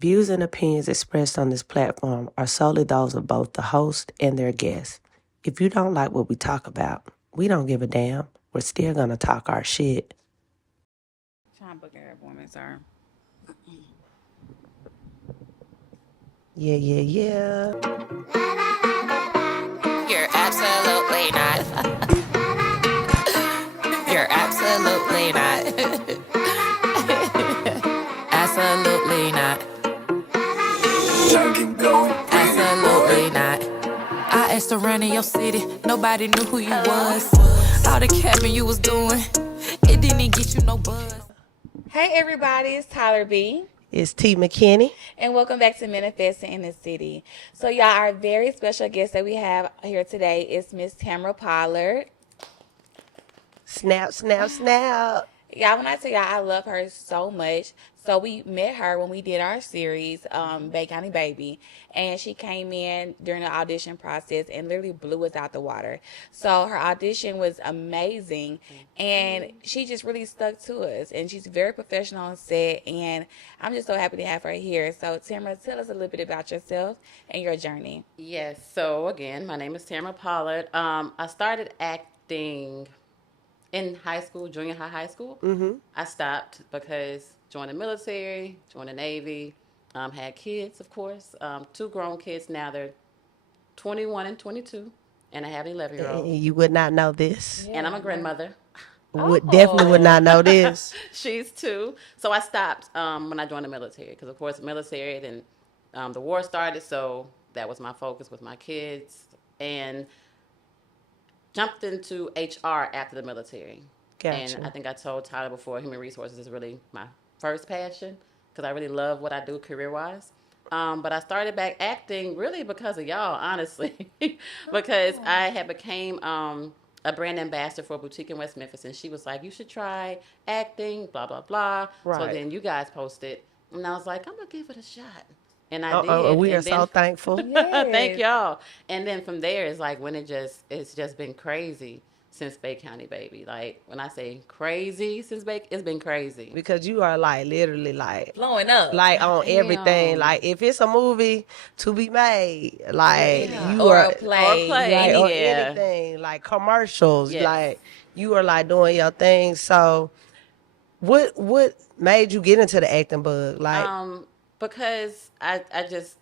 Views and opinions expressed on this platform are solely those of both the host and their guests. If you don't like what we talk about, we don't give a damn. We're still gonna talk our shit. Trying to book Arab women, sir. Yeah, yeah, yeah. You're absolutely not. You're absolutely not. Absolutely not. Absolutely not. I asked around in your city, nobody knew who you was. All the capping you was doing, it didn't even get you no buzz. Hey everybody, it's Tyler B. It's T. McKinney. And welcome back to Manifesting in the City. So y'all, our very special guest that we have here today is Miss Tamara Pollard. Snap, snap, snap. Y'all, when I tell y'all I love her so much. So we met her when we did our series, Bay County Baby, and she came in during the audition process and literally blew us out the water. So her audition was amazing, and she just really stuck to us. And she's very professional on set, and I'm just so happy to have her here. So Tamara, tell us a little bit about yourself and your journey. Yes. So again, my name is Tamara Pollard. I started acting in high school, junior high school. I stopped because joined the military, joined the Navy, had kids, of course. Two grown kids now. They're 21 and 22, and I have an 11-year-old. You would not know this. And I'm a grandmother. Definitely would not know this. She's 2. So I stopped when I joined the military because, of course, the military, then the war started. So that was my focus with my kids. And jumped into HR after the military. Gotcha. And I think I told Tyler before, human resources is really my first passion because I really love what I do career-wise. But I started back acting really because of y'all, honestly, because I had became a brand ambassador for a boutique in West Memphis, and she was like, you should try acting, blah, blah, blah. Right. So then you guys posted, and I was like, I'm going to give it a shot. And I did. We are and then, so thankful. Thank y'all. And then from there, it's like when it's just been crazy since Bay County Baby. Like when I say crazy since Bay, it's been crazy. Because you are like literally like Blowing up. like on Damn. everything. Like if it's a movie to be made, like you Or are a play. like, or Yeah. anything, like commercials, Yes. like you are like doing your thing. So what made you get into the acting bug? Like Because I just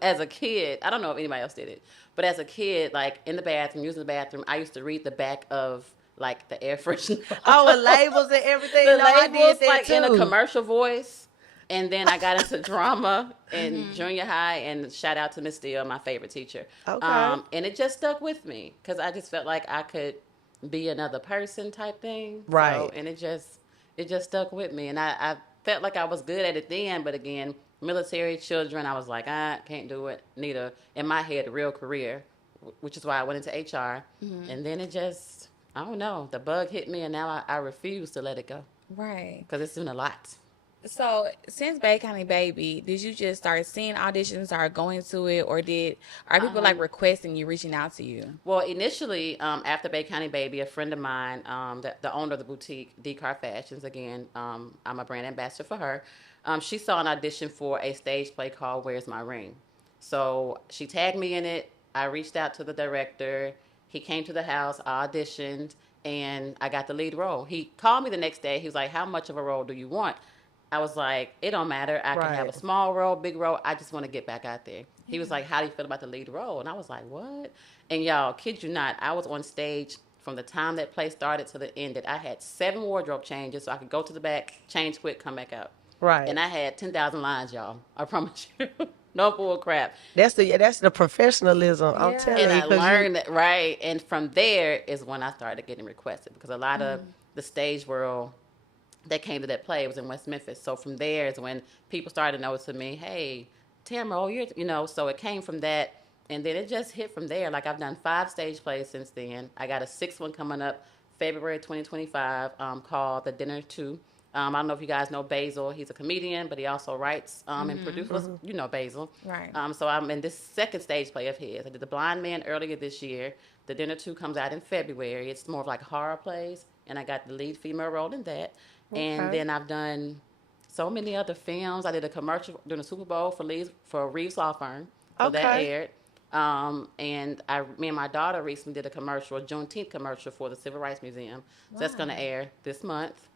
as a kid, I don't know if anybody else did it, but as a kid, like in the bathroom, using the bathroom, I used to read the back of like the air freshener. with labels and everything. The No, I did labels that like too. in a commercial voice. And then I got into drama in junior high, and shout out to Miss Steele, my favorite teacher. Okay. And it just stuck with me because I just felt like I could be another person type thing. Right. So, and it just stuck with me, and I felt like I was good at it then, but again, military, children, I was like, I can't do it. Neither in my head, a real career, which is why I went into HR, and then it just, I don't know, the bug hit me, and now I refuse to let it go Right. because it's doing a lot. So, since Bay County Baby, did you just start seeing auditions, start going to it, or are people like requesting you, reaching out to you? Well, initially, after Bay County Baby, a friend of mine, the owner of the boutique, D-Car Fashions, again, I'm a brand ambassador for her. She saw an audition for a stage play called Where's My Ring? So she tagged me in it. I reached out to the director. He came to the house, I auditioned, and I got the lead role. He called me the next day. He was like, how much of a role do you want? I was like, it don't matter. I can have a Right. small role, big role. I just want to get back out there. He was like, how do you feel about the lead role? And I was like, what? And y'all, kid you not, I was on stage from the time that play started to the end. That I had 7 wardrobe changes so I could go to the back, change quick, come back out. Right. And I had 10,000 lines, y'all. I promise you. No bull crap. That's the professionalism. I'm Yeah. telling And you. I 'cause you- learned that, right. And from there is when I started getting requested because a lot of the stage world that came to that play was in West Memphis. So from there is when people started noticing me, hey, Tamara, oh, you're, so it came from that. And then it just hit from there. Like I've done 5 stage plays since then. I got a 6th one coming up February 2025 called The Dinner 2. I don't know if you guys know Basil. He's a comedian, but he also writes and produces. You know Basil. Right. So I'm in this second stage play of his. I did The Blind Man earlier this year. The Dinner 2 comes out in February. It's more of like horror plays, and I got the lead female role in that. And Okay. then I've done so many other films. I did a commercial during the Super Bowl for Reeves Law Firm, so that Okay. aired. And me and my daughter recently did a commercial, a Juneteenth commercial for the Civil Rights Museum. So that's going to air this month.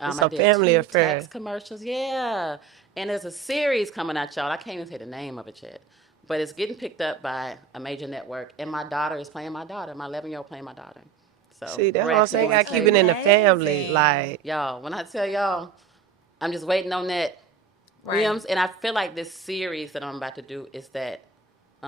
It's I a did family 2 tax affair. commercials. Yeah. And there's a series coming out, y'all. I can't even say the name of it yet. But it's getting picked up by a major network. And my daughter is playing my daughter. My 11-year-old playing my daughter. So See, that's we're what I'm actually saying. going Got to to keep it tape. in the family. Amazing. Like, Y'all, when I tell y'all, I'm just waiting on that films. And I feel like this series that I'm about to do is that.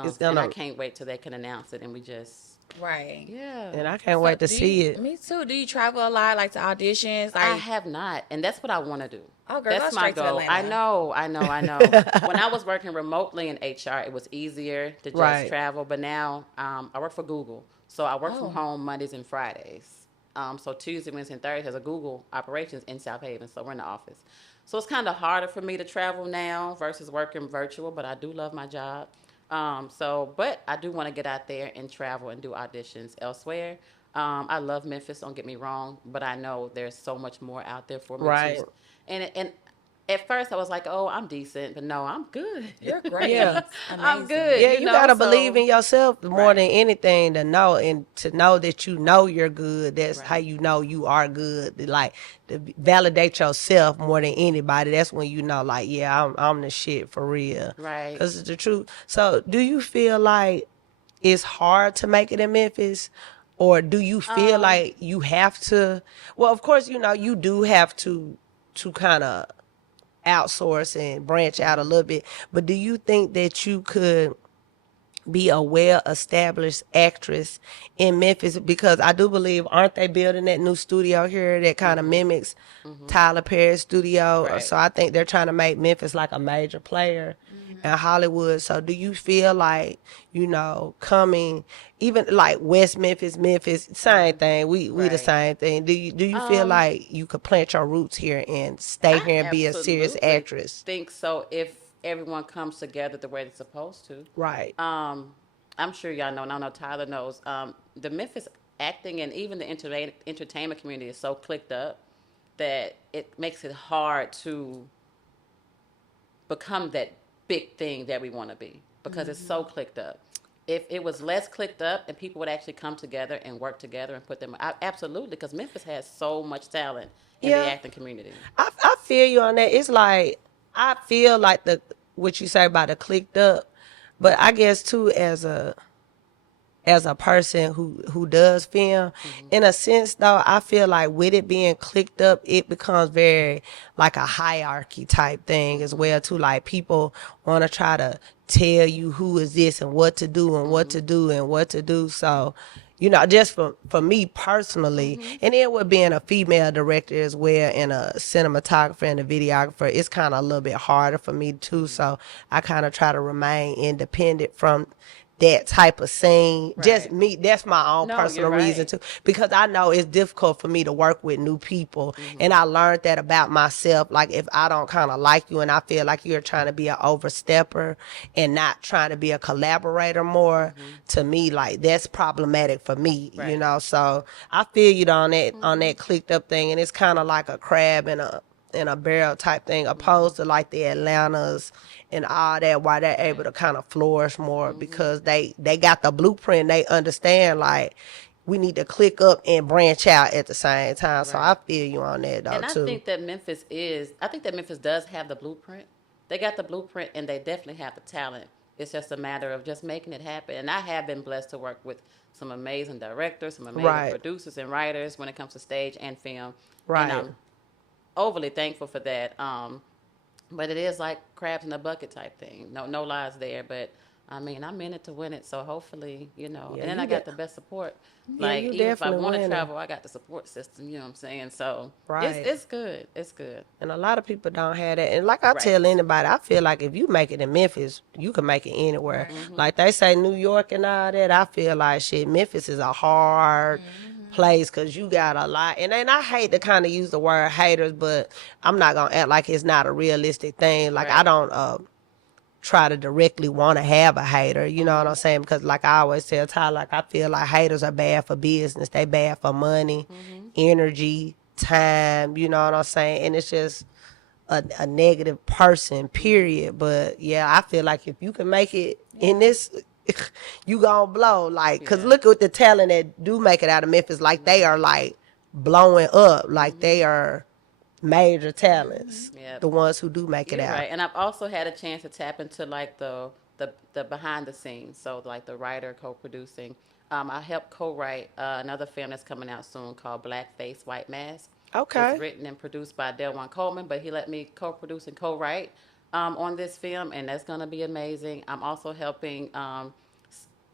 it's And I gonna, can't wait till they can announce it. And we just, Right. yeah. and I can't So wait to see it. me too. Do you travel a lot, like to auditions? I Like, have not, and that's what I want to do. oh, girl, go That's my straight to goal. I Atlanta. know, I know. When I was working remotely in HR, it was easier to just Right. travel. But now I work for Google, so I work from Oh. home Mondays and Fridays. So Tuesday, Wednesday, and Thursday has a Google operations in South Haven, so we're in the office. So it's kind of harder for me to travel now versus working virtual, but I do love my job. But I do want to get out there and travel and do auditions elsewhere. I love Memphis, don't get me wrong, but I know there's so much more out there for me Right. too. And at first I was like, oh, I'm decent, but no, I'm good. You're great. Yeah. I'm Amazing. good. Yeah, you gotta believe in yourself more Right. than anything to know, and to know that you know you're good. That's Right. how you know you are good. Like, to validate yourself more than anybody. That's when you know, like, yeah, I'm the shit for real. Right. Because it's the truth. So, do you feel like it's hard to make it in Memphis? Or do you feel like you have to? Well, of course, you know, you do have to kind of outsource and branch out a little bit. But do you think that you could be a well-established actress in Memphis? Because I do believe, aren't they building that new studio here that kind of mimics Tyler Perry's studio? Right. So I think they're trying to make Memphis like a major player in Hollywood. So do you feel like, you know, coming even like West Memphis, same thing. We the Right. same thing. Do you feel like you could plant your roots here and stay here and be a serious absolutely actress? think so if everyone comes together the way they're supposed to. Right. I'm sure y'all know, and I know Tyler knows, the Memphis acting and even the entertainment community is so clicked up that it makes it hard to become that big thing that we want to be because it's so clicked up. If it was less clicked up and people would actually come together and work together and put them, absolutely, because Memphis has so much talent in Yeah. the acting community. I feel you on that. It's like, I feel like what you say about the clicked up, but I guess too, as a person who does film, in a sense though, I feel like with it being clicked up, it becomes very like a hierarchy type thing as well too. Like, people want to try to tell you who is this and what to do and what to do and what to do. So, you know, just for me personally, and then with being a female director as well, and a cinematographer and a videographer, it's kind of a little bit harder for me too. So I kind of try to remain independent from that type of scene. Just me, that's my own No, personal you're reason right. too, because I know it's difficult for me to work with new people. And I learned that about myself. Like, if I don't kind of like you and I feel like you're trying to be an overstepper and not trying to be a collaborator more, to me, like, that's problematic for me, you Right. know? So I feel you on that clicked up thing. And it's kind of like a crab in a barrel type thing, opposed to like the Atlantas and all that, why they're able to kind of flourish more, because they got the blueprint. They understand, like, we need to click up and branch out at the same time. So I Right. feel you on that though And I too. think that Memphis does have the blueprint. They got the blueprint and they definitely have the talent. It's just a matter of just making it happen. And I have been blessed to work with some amazing directors, some amazing Right. producers and writers when it comes to stage and film. Right. And I'm overly thankful for that. But it is like crabs in a bucket type thing. No lies there. But I mean, I'm in it to win it. So hopefully, you know. Yeah, and then you I got de- the best support. Yeah, Like, you even if I definitely want to winning. travel, I got the support system. You know what I'm saying? So Right. it's good. It's good. And a lot of people don't have that. And like I Right. tell anybody, I feel like if you make it in Memphis, you can make it anywhere. Like they say New York and all that, I feel like shit, Memphis is a hard place, because you got a lot. And then I hate to kind of use the word haters, but I'm not going to act like it's not a realistic thing. Like, I Right. don't try to directly want to have a hater, you know what I'm saying? Because like I always tell Ty, like, I feel like haters are bad for business. They bad for money, energy, time, you know what I'm saying? And it's just, a negative person, period. But yeah, I feel like if you can make it in this, you gonna blow. Like, cause Yeah. look at the talent that do make it out of Memphis. Like they are like blowing up. Like they are major talents. Yep. The ones who do make it You're out. right. And I've also had a chance to tap into like the behind the scenes. So like the writer co-producing. I helped co-write another film that's coming out soon called Blackface White Mask. It's Okay. written and produced by Delwan Coleman, but he let me co-produce and co-write on this film, and that's gonna be amazing. I'm also helping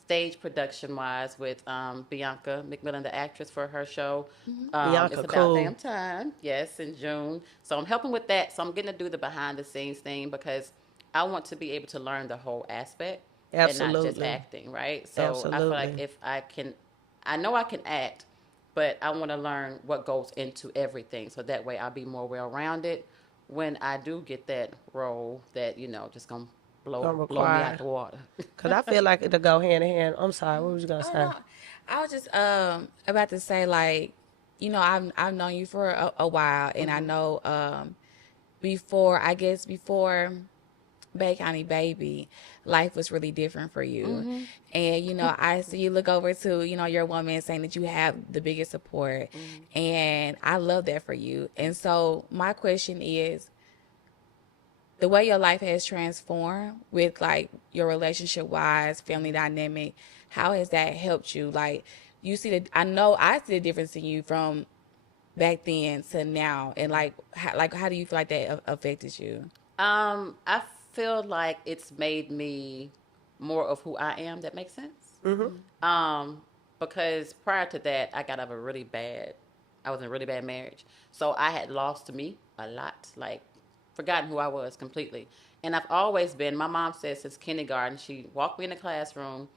stage production wise with Bianca McMillan, the actress, for her show. Bianca, It's about cool. damn time. Yes, in June. So I'm helping with that. So I'm getting to do the behind the scenes thing because I want to be able to learn the whole aspect and not just Absolutely. acting, right? So I feel like Absolutely. if I can, I know I can act, but I want to learn what goes into everything. So that way I'll be more well rounded when I do get that role that, just going to Gonna blow me out require. the water. Cause I feel like it'll go hand in hand. I'm sorry. What was you gonna Oh say? no, I was just about to say, like, I've known you for a while, and I know before Bay County Baby, life was really different for you. And, I see you look over to, your woman saying that you have the biggest support. And I love that for you. And so my question is, the way your life has transformed with like your relationship wise, family dynamic, how has that helped you? Like, I know I see the difference in you from back then to now. And how do you feel like that affected you? I feel like it's made me more of who I am. That makes sense. Because prior to that, I was in a really bad marriage. So I had lost me a lot, like forgotten who I was completely. And I've always been, my mom says since kindergarten, she walked me in the classroom.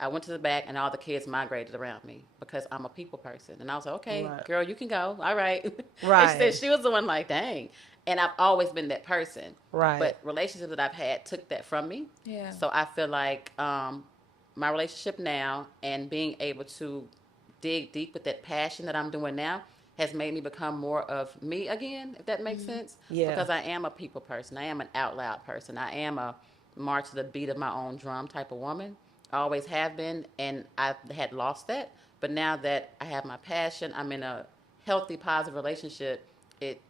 I went to the back and all the kids migrated around me because I'm a people person. And I was like, okay, Right. girl, you can go. All right. And she Right. said she was the one like, dang. And I've always been that person. Right. But relationships that I've had took that from me. Yeah. So I feel like my relationship now and being able to dig deep with that passion that I'm doing now has made me become more of me again, if that makes sense. Yeah. Because I am a people person. I am an out loud person. I am a march to the beat of my own drum type of woman. I always have been, and I had lost that. But now that I have my passion, I'm in a healthy, positive relationship. It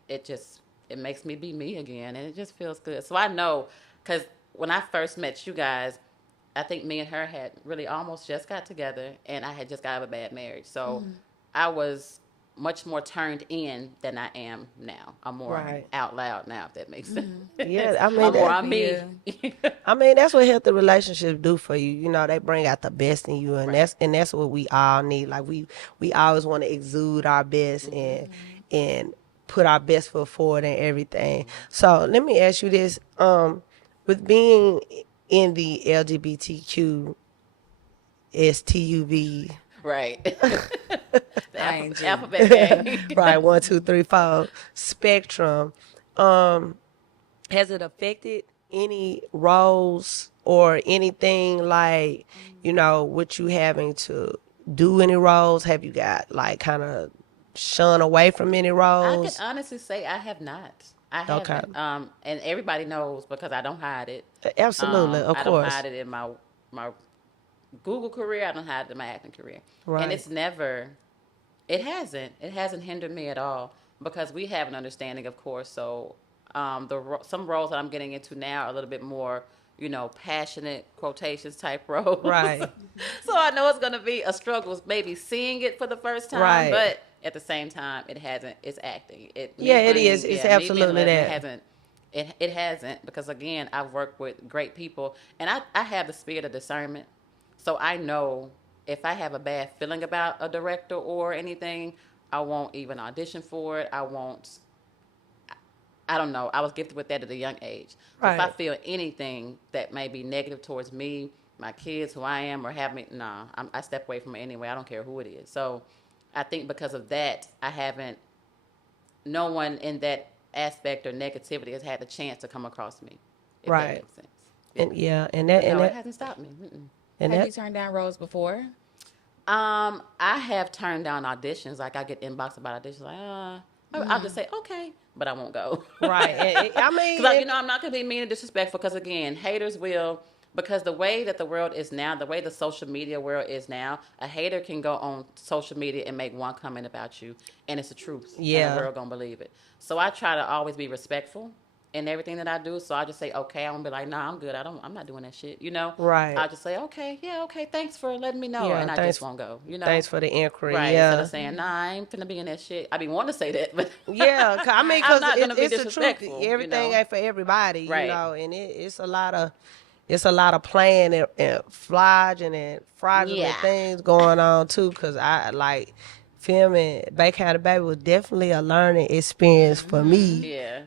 makes me be me again, and it just feels good. So I know, because when I first met you guys, I think me and her had really almost just got together, and I had just got out of a bad marriage. So I was much more turned in than I am now. I'm more Right. out loud now, if that makes sense. Yeah, I mean, I'm me. I mean, that's what healthy relationships do for you. You know, they bring out the best in you, and Right. that's what we all need. Like we always want to exude our best and put our best foot forward and everything. So let me ask you this: with being in the LGBTQ STUV, Right. The ING. alphabet gang. right, 1, 2, 3, 4 spectrum, has it affected any roles or anything, like, with you having to do any roles? Have you got like kind of shun away from any I can roles? honestly say I have not. I Okay. haven't. And everybody knows because I don't hide it. Absolutely, of I don't course. hide it in my Google career. I don't hide it in my acting career. Right. And it hasn't hindered me at all because we have an understanding, of course. So some roles that I'm getting into now are a little bit more, passionate quotations type roles. Right. So I know it's going to be a struggle, maybe seeing it for the first time, Right. but at the same time, it hasn't. It's acting. Yeah, it is. It's absolutely me being a lesbian that. hasn't. It hasn't because again, I've worked with great people, and I have the spirit of discernment, so I know if I have a bad feeling about a director or anything, I won't even audition for it. I won't. I don't know. I was gifted with that at a young age. So if I Right. feel anything that may be negative towards me, my kids, who I am, or have me, I step away from it anyway. I don't care who it is. So I think because of that, I haven't. No one in that aspect or negativity has had the chance to come across me. If Right. that makes sense. And yeah, and But that and no, it that hasn't stopped me. Mm-mm. and Have that you turned down roles before? I have turned down auditions. Like I get inbox about auditions, like, I'll just say, okay, but I won't go. Right. I mean, Because, I'm not going to be mean and disrespectful because, again, haters will, because the way that the world is now, the way the social media world is now, a hater can go on social media and make one comment about you, and it's the truth. And Yeah. the world going to believe it. So I try to always be respectful in everything that I do. So I just say, okay, I'm going to be like, nah, I'm good. I'm not doing that shit, Right. I'll just say, okay, yeah, okay, thanks for letting me know. Yeah, And I thanks, just won't go, Thanks for the inquiry. Right, Yeah. instead of saying, nah, I ain't finna be in that shit. I be wanting to say that, but Yeah, I mean, I'm because not gonna be it's the truth. disrespectful. Everything ain't for everybody, Right. And it's a lot of playing and flogging and fraudulent things going on too. Because I like filming Bay County Baby was definitely a learning experience for me. Yeah.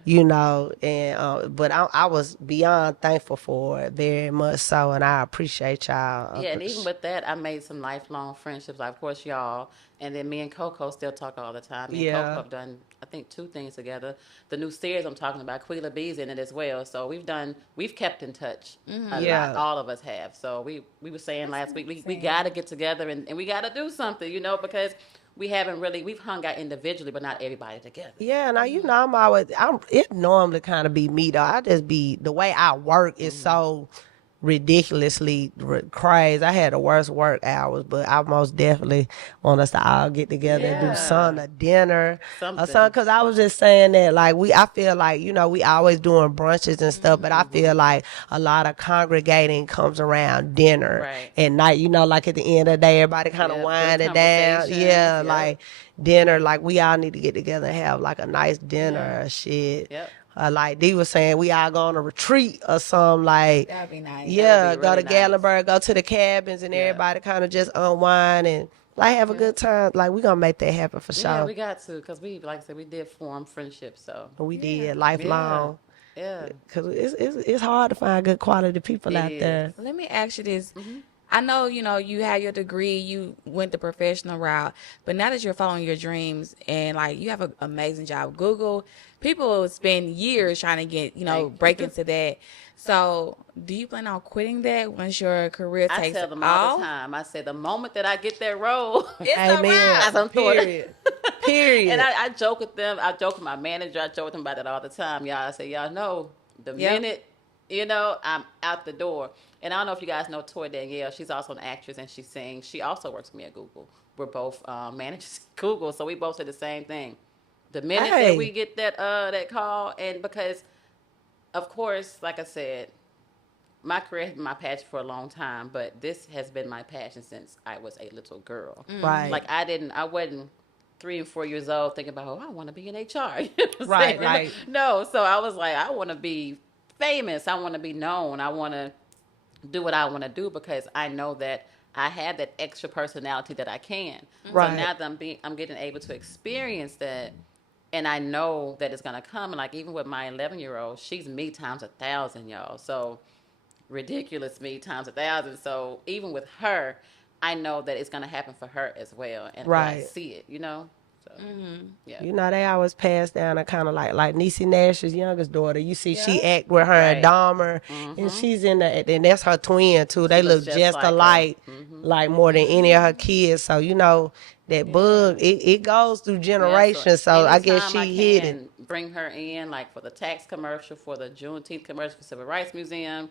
And but I was beyond thankful for it very much so, and I appreciate y'all. Yeah, and even with that, I made some lifelong friendships. Like, of course, y'all, and then me and Coco still talk all the time. Me and Coco have done, I think, 2 things together. The new series I'm talking about, Quila B's in it as well. So we've kept in touch a lot. All of us have. So we were saying last week, we got to get together and we got to do something, because we've hung out individually, but not everybody together. Yeah, now it normally kind of be me though. I just be, the way I work is so ridiculously crazy. I had the worst work hours, but I most definitely want us to all get together and do a dinner or something. Because I was just saying that, like, I feel like, we always doing brunches and stuff, but I feel like a lot of congregating comes around dinner and night, like at the end of the day, everybody kind of winding down. Yeah, like dinner, like we all need to get together and have like a nice dinner or shit. Yep. Like Dee was saying, we all go on a retreat or something, like, that'd be nice. Yeah, be go really to Gatlinburg, go to the cabins, and everybody kind of just unwind and like have a good time. Like, we gonna make that happen for sure. Yeah, we got to, because like I said, we did form friendships, so. We did lifelong. Yeah. Because it's hard to find good quality people out there. Let me ask you this. I know, you had your degree, you went the professional route, but now that you're following your dreams and like you have an amazing job, Google, people spend years trying to get, break into that. So do you plan on quitting that once your career takes off? I tell them all the time. I say the moment that I get that role, it's a Period. Period. And I joke with them. I joke with my manager. I joke with them about that all the time. Y'all, I say, y'all know the minute, I'm out the door. And I don't know if you guys know Toy Danielle. She's also an actress and she sings. She also works with me at Google. We're both managers at Google, so we both say the same thing. The minute that we get that call, and because, of course, like I said, my career has been my passion for a long time, but this has been my passion since I was a little girl. Right. Like I wasn't 3 and 4 years old thinking about, I want to be in HR. Right. Like, no. So I was like, I want to be famous. I want to be known. I want to do what I want to do because I know that I have that extra personality that I can. Right. So now that I'm getting able to experience that, and I know that it's gonna come. And like even with my 11-year-old, she's me times 1,000, y'all. So ridiculous me times 1,000. So even with her, I know that it's gonna happen for her as well, and I see it, So, yeah. They always pass down a kind of like Niecy Nash's youngest daughter. You see, she act with her and Dahmer, and she's in and that's her twin too. They look just alike, like more than any of her kids. So that bug, it goes through generations. So I guess she hid it. Bring her in, like for the tax commercial, for the Juneteenth commercial for Civil Rights Museum.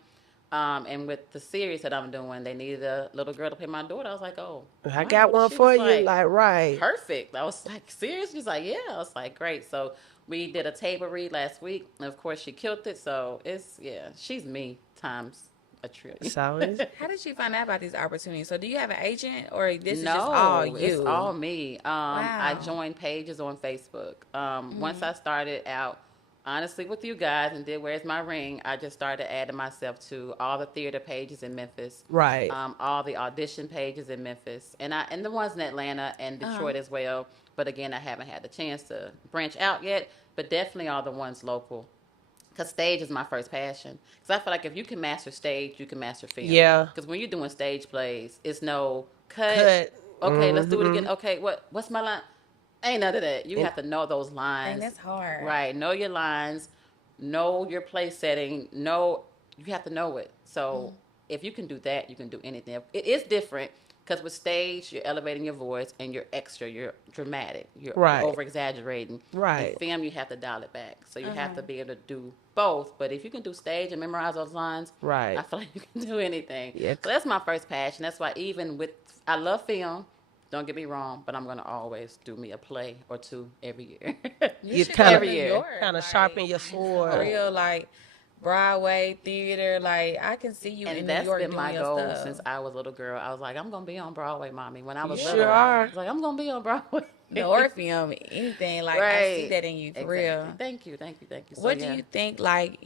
And with the series that I'm doing, they needed a little girl to play my daughter. I was like, oh, I got one for you. Like, right. Perfect. I was like, serious? She's like, yeah. I was like, great. So we did a table read last week. And of course, she killed it. So she's me times a trillion. So how did you find out about these opportunities? So do you have an agent or this is just all you? It's all me. Wow. I joined pages on Facebook. Once I started out, honestly, with you guys and did Where's My Ring, I just started adding myself to all the theater pages in Memphis. Right. All the audition pages in Memphis. And the ones in Atlanta and Detroit as well. But again, I haven't had the chance to branch out yet. But definitely all the ones local. Because stage is my first passion. Because I feel like if you can master stage, you can master film. Yeah. Because when you're doing stage plays, it's no cut. Okay, let's do it again. Okay, what's my line? Ain't none of that. You have to know those lines. And that's hard. Right. Know your lines. Know your place setting. You have to know it. So if you can do that, you can do anything. It is different Because with stage, you're elevating your voice, and you're extra, you're dramatic, you're Right. over exaggerating. Right. In film, you have to dial it back, so you have to be able to do both. But if you can do stage and memorize those lines, Right. I feel like you can do anything. Yeah. So that's my first passion. That's why even with I love film. Don't get me wrong, but I'm gonna always do me a play or two every year. You should kinda- go every to New year. York, Kind of like, sharpen your for sword. real, like Broadway theater. Like I can see you in And New that's York been doing my your goal stuff. since I was a little girl. I was like, I'm gonna be on Broadway, mommy. When I was You little, sure are. I was like, I'm gonna be on Broadway. Or film, anything. Like I see that in you for Exactly. real. Thank you, thank you, thank you. So, What yeah. do you think? Like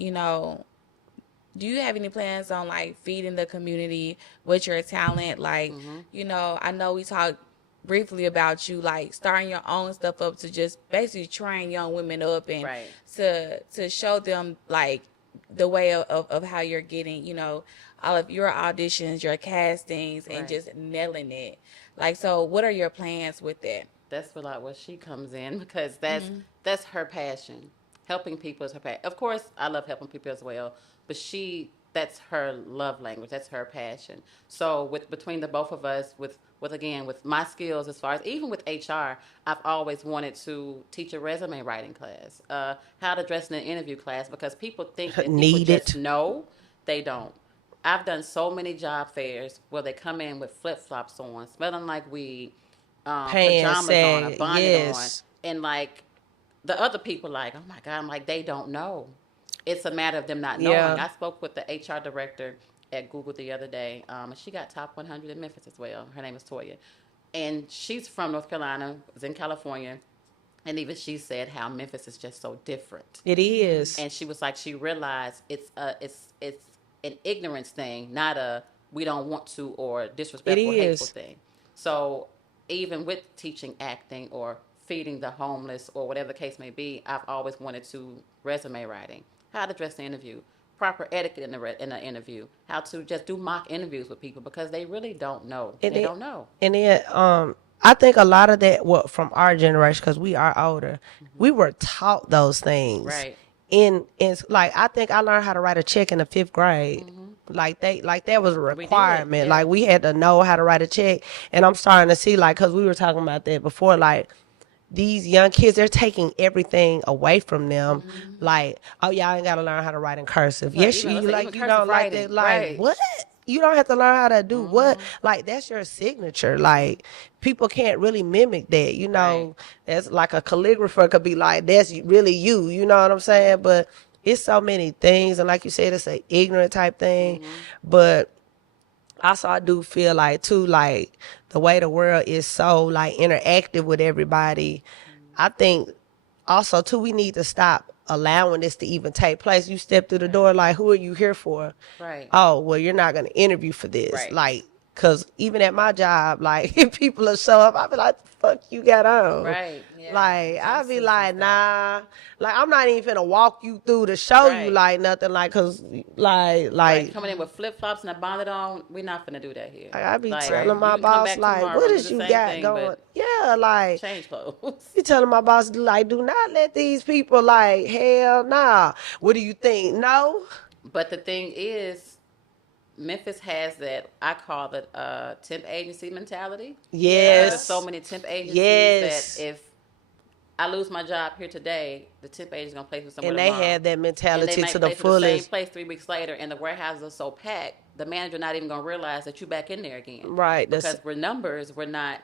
do you have any plans on like feeding the community with your talent? Like I know we talked briefly about you like starting your own stuff up to just basically train young women up and Right. to show them like the way of how you're getting all of your auditions, your castings, and Right. just nailing it. Like, so what are your plans with that? That's where she comes in because that's her passion. Helping people is her passion. Of course, I love helping people as well, but that's her love language. That's her passion. So between the both of us, with my skills as far as even with HR, I've always wanted to teach a resume writing class, how to dress in an interview class, because people think that people Need just it. know. They don't. I've done so many job fairs where they come in with flip flops on, smelling like weed, Pants, pajamas on, a bonnet yes. on, and like the other people, like, oh my God, I'm like, they don't know. It's a matter of them not knowing. Yeah. I spoke with the HR director at Google the other day, and she got top 100 in Memphis as well. Her name is Toya, and she's from North Carolina, was in California, and even she said how Memphis is just so different. It is. And she was like, she realized it's an ignorance thing, not a we don't want to or disrespectful, hateful is. thing. So even with teaching acting or feeding the homeless or whatever the case may be, I've always wanted to resume writing, how to dress the interview, proper etiquette in the interview, how to just do mock interviews with people because they really don't know. They don't know. And then I think a lot of that from our generation, because we are older, we were taught those things. Right. In like I think I learned how to write a check in the 5th grade. Like that was a requirement. yeah. Like we had to know how to write a check. And I'm starting to see, like, because we were talking about that before, like these young kids, they're taking everything away from them. Like, oh, y'all ain't got to learn how to write in cursive. Like, Yes, even- you like, like even you cursive don't like writing, that. Like right. what? You don't have to learn how to do what? Like that's your signature. Like people can't really mimic that. You know, that's like a calligrapher could be like, that's really you. You know what I'm saying? But it's so many things, and like you said, it's an ignorant type thing. But also I do feel like too, like the way the world is so like interactive with everybody, I think also too we need to stop allowing this to even take place. You step through the door, like, who are you here for? Right. Oh, well, you're not going to interview for this. Right. Like, because even at my job, like, if people will show up, I'll be like, fuck you got on? Right. Yeah, Like, I'll be jumpsuits like, and stuff. nah. Like, I'm not even finna walk you through to show you, Right. like, nothing, like, because, like, Right. Coming in with flip flops and a bonnet on, we're not gonna do that here. I be Like, telling you my can come boss, back like, tomorrow what and is do you the same got thing, going? but Yeah, like, change clothes. be telling my boss, like, do not let these people, like, hell nah. What do you think? No? But the thing is, Memphis has that, I call it temp agency mentality. Yes. There's so many temp agencies Yes. that if I lose my job here today, the temp agency is gonna place me somewhere And they tomorrow. have that And they mentality might to the place you the same fullest. place 3 weeks later, and the warehouses are so packed, the manager not even gonna realize that you back in there again. Right, that's- Because we're numbers. We're not.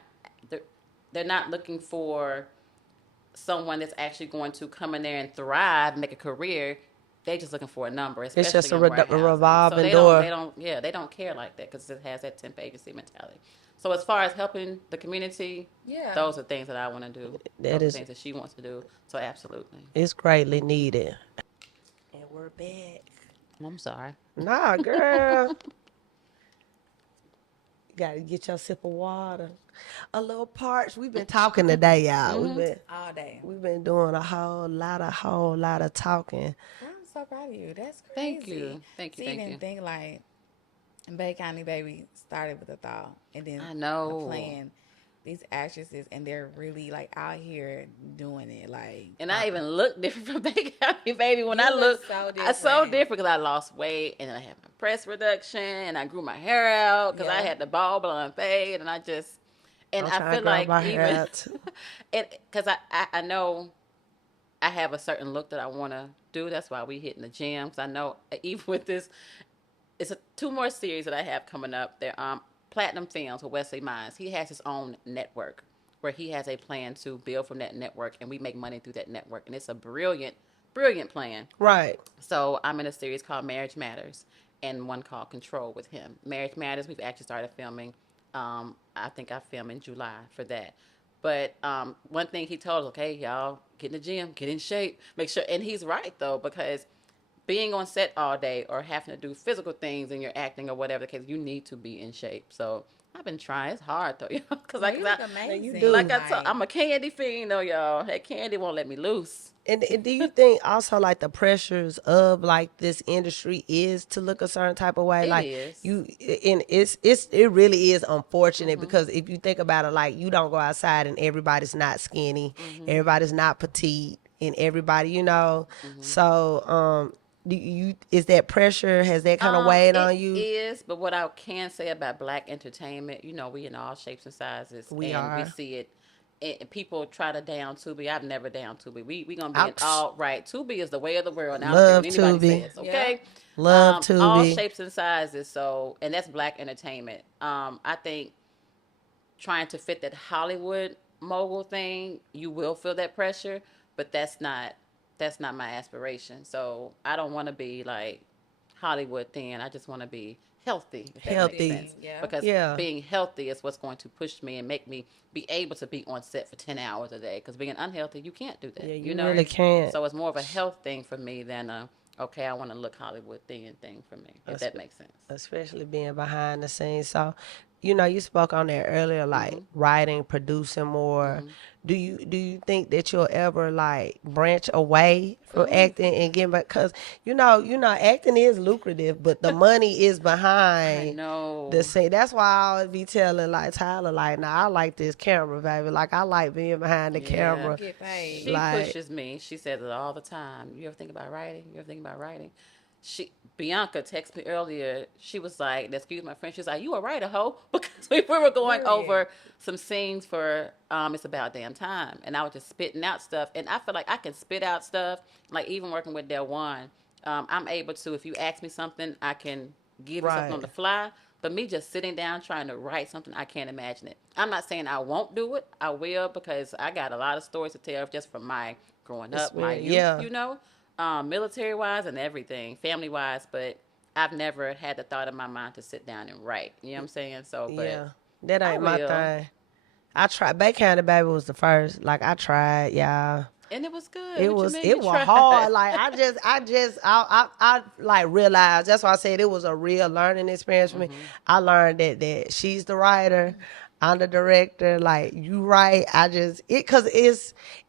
They're not looking for someone that's actually going to come in there and thrive, make a career. They just looking for a number. Especially just a in revolving warehousing. So they door. they don't care like that because it has that temp agency mentality. So as far as helping the community, Yeah. those are things that I want to do. That those is- are things that she wants to do. So absolutely. It's greatly needed. And we're back. I'm sorry. Nah, girl. You gotta get your sip of water. A little parched. We've been talking today, y'all. All day. We've been doing a whole lot of talking. I'm so proud of you. That's crazy. Thank you. Thank you. See, Thank didn't you. think like Bay County Baby started with a thought and then I know. a plan these actresses, and they're really like out here doing it. Like, And I even look different from Big Happy Baby. When I You look, look so I so different. different because I lost weight and I had my breast reduction and I grew my hair out because I Yeah. had the ball blonde fade and and I'm I trying feel to grow like my hair even, out. because I know I have a certain look that I want to do. That's why we hit in the gym. Because I know even with this, it's two more series that I have coming up. They're Platinum Films with Wesley Mines. He has his own network where he has a plan to build from that network, and we make money through that network. And it's a brilliant, brilliant plan. Right. So I'm in a series called Marriage Matters and one called Control with him. Marriage Matters, we've actually started filming. I think I film in July for that. But one thing he told us, okay, y'all, get in the gym, get in shape, make sure. And he's right, though, because being on set all day or having to do physical things in your acting or whatever the case, you need to be in shape. So I've been trying. It's hard, though, y'all. Because you look amazing. you do. like I told, I'm a candy fiend, though, y'all. That candy won't let me loose. And do you think also like the pressures of like this industry is to look a certain type of way? It Like is. and it really is unfortunate because if you think about it, like you don't go outside and everybody's not skinny, everybody's not petite, and everybody, So do you is that pressure, has that kind of weighed on you? It is, but what I can say about black entertainment, we in all shapes and sizes, We and we are. see it. And people try to down Tubi. I've never down Tubi. We gonna be I in all right. Tubi is the way of the world. Now, I love don't care what anybody Tubi. says. Okay, Love all Tubi. shapes and sizes. So, and that's black entertainment. I think trying to fit that Hollywood mogul thing, you will feel that pressure, but that's not my aspiration. So I don't want to be like Hollywood thin. I just want to be healthy, if that makes Healthy. sense. Yeah. Because Yeah. being healthy is what's going to push me and make me be able to be on set for 10 hours a day. Because being unhealthy, you can't do that. Yeah, you you know? really can't. So it's more of a health thing for me than okay, I want to look Hollywood thin thing for me, if that makes sense. Especially being behind the scenes. So, you spoke on that earlier, like writing, producing more. Do you think that you'll ever like branch away from acting and get back? Because acting is lucrative, but the money is I behind know. the scene. That's why I always be telling like Tyler, like, nah, I like this camera, baby. Like I like being behind the Yeah. camera. Get paid. She Like- pushes me. She says it all the time. You ever think about writing? You ever think about writing? Bianca texted me earlier. She was like, excuse my French. She was like, you a writer, ho? Because we were going over some scenes for It's About Damn Time. And I was just spitting out stuff. And I feel like I can spit out stuff. Like even working with Del Juan, I'm able to, if you ask me something, I can give you something on the fly. But me just sitting down trying to write something, I can't imagine it. I'm not saying I won't do it. I will, because I got a lot of stories to tell just from my growing up, my youth, military-wise and everything, family-wise. But I've never had the thought in my mind to sit down and write. You know what I'm saying? So, but Yeah, that ain't my will. thing. I tried. Bay County Baby was the first. Like I tried, y'all. And it was good. It What you was mean it you was tried? hard. Like I like realized. That's why I said it was a real learning experience for me. I learned that she's the writer, I'm the director. Like you write, because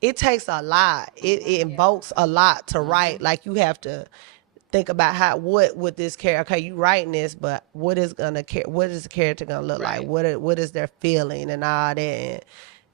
it takes a lot. It invokes a lot to write. Like you have to think about what would this character, okay, you writing this, but what is the character gonna look like? Right. What is their feeling and all that. And